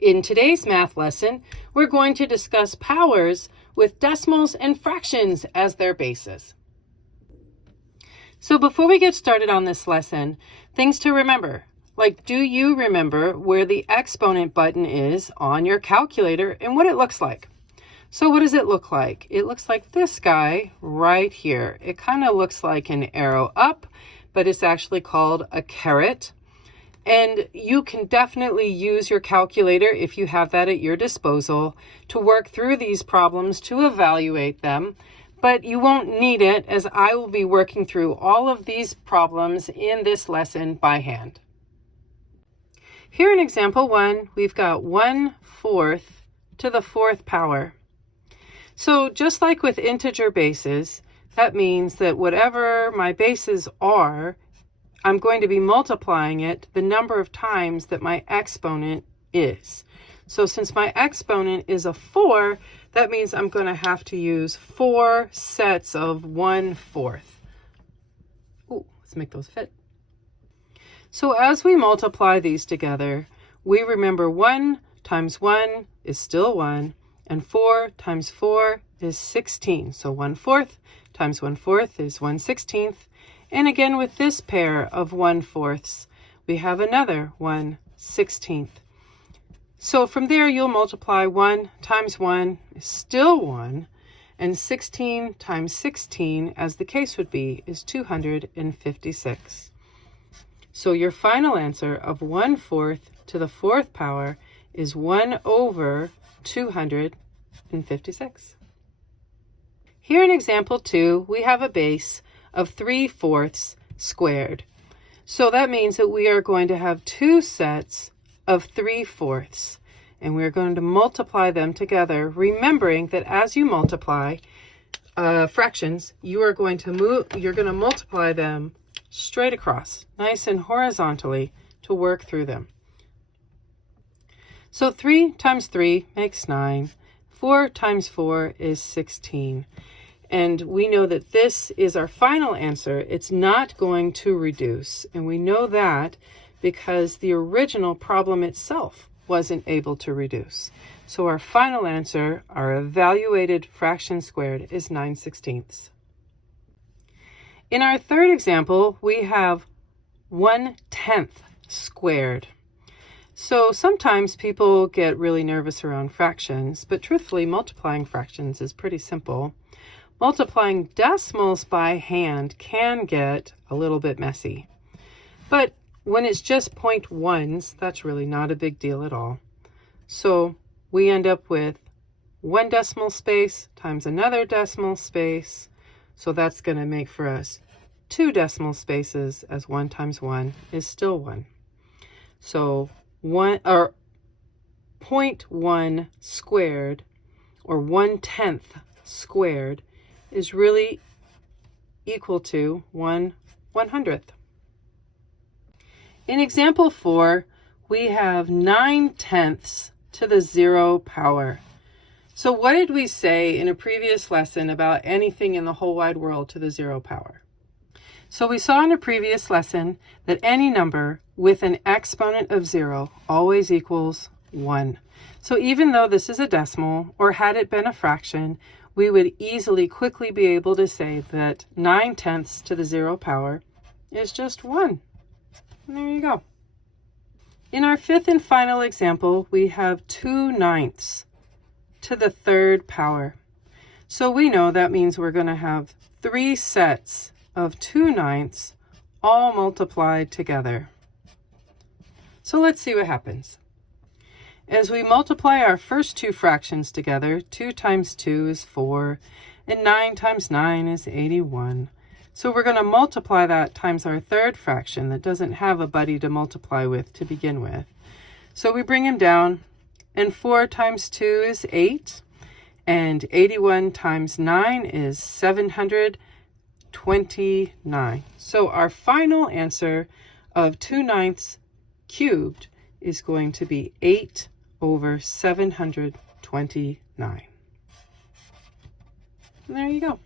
In today's math lesson, we're going to discuss powers with decimals and fractions as their bases. So before we get started on this lesson, things to remember. Like, do you remember where the exponent button is on your calculator and what it looks like? So what does it look like? It looks like this guy right here. It kind of looks like an arrow up, but it's actually called a caret. And you can definitely use your calculator, if you have that at your disposal, to work through these problems to evaluate them. But you won't need it, as I will be working through all of these problems in this lesson by hand. Here in example 1, we've got 1/4 to the 4th power. So just like with integer bases, that means that whatever my bases are, I'm going to be multiplying it the number of times that my exponent is. So since my exponent is a 4, that means I'm going to have to use 4 sets of 1/4. Ooh, let's make those fit. So as we multiply these together, we remember 1 times 1 is still 1, and 4 times 4 is 16. So 1/4 times 1/4 is 1/16. And again, with this pair of 1/4, we have another 1/16. So from there, you'll multiply 1 times 1 is still 1, and 16 times 16, as the case would be, is 256. So your final answer of 1/4 to the 4th power is 1/256. Here in example 2, we have a base of 3/4 squared. So that means that we are going to have 2 sets of 3/4, and we're going to multiply them together, remembering that as you multiply fractions, you're going to multiply them straight across, nice and horizontally, to work through them. So 3 times 3 makes 9. 4 times 4 is 16. And we know that this is our final answer. It's not going to reduce. And we know that because the original problem itself wasn't able to reduce. So our final answer, our evaluated fraction squared, is 9/16. In our third example, we have 1/10 squared. So sometimes people get really nervous around fractions, but truthfully, multiplying fractions is pretty simple. Multiplying decimals by hand can get a little bit messy. But when it's just 0.1s, that's really not a big deal at all. So we end up with 1 decimal space times another decimal space. So that's going to make for us 2 decimal spaces, as 1 times 1 is still 1. So 0.1 squared, or 1/10 squared, is really equal to 1/100th. In example 4, we have 9/10 to the 0 power. So what did we say in a previous lesson about anything in the whole wide world to the 0 power? So we saw in a previous lesson that any number with an exponent of 0 always equals 1. So even though this is a decimal, or had it been a fraction, we would easily quickly be able to say that 9/10 to the 0 power is just 1. And there you go. In our fifth and final example, we have 2/9 to the 3rd power. So we know that means we're going to have 3 sets of 2/9 all multiplied together. So let's see what happens. As we multiply our first 2 fractions together, 2 times 2 is 4, and 9 times 9 is 81. So we're going to multiply that times our 3rd fraction that doesn't have a buddy to multiply with to begin with. So we bring him down, and 4 times 2 is 8, and 81 times 9 is 729. So our final answer of 2/9 cubed is going to be 8/729. And there you go.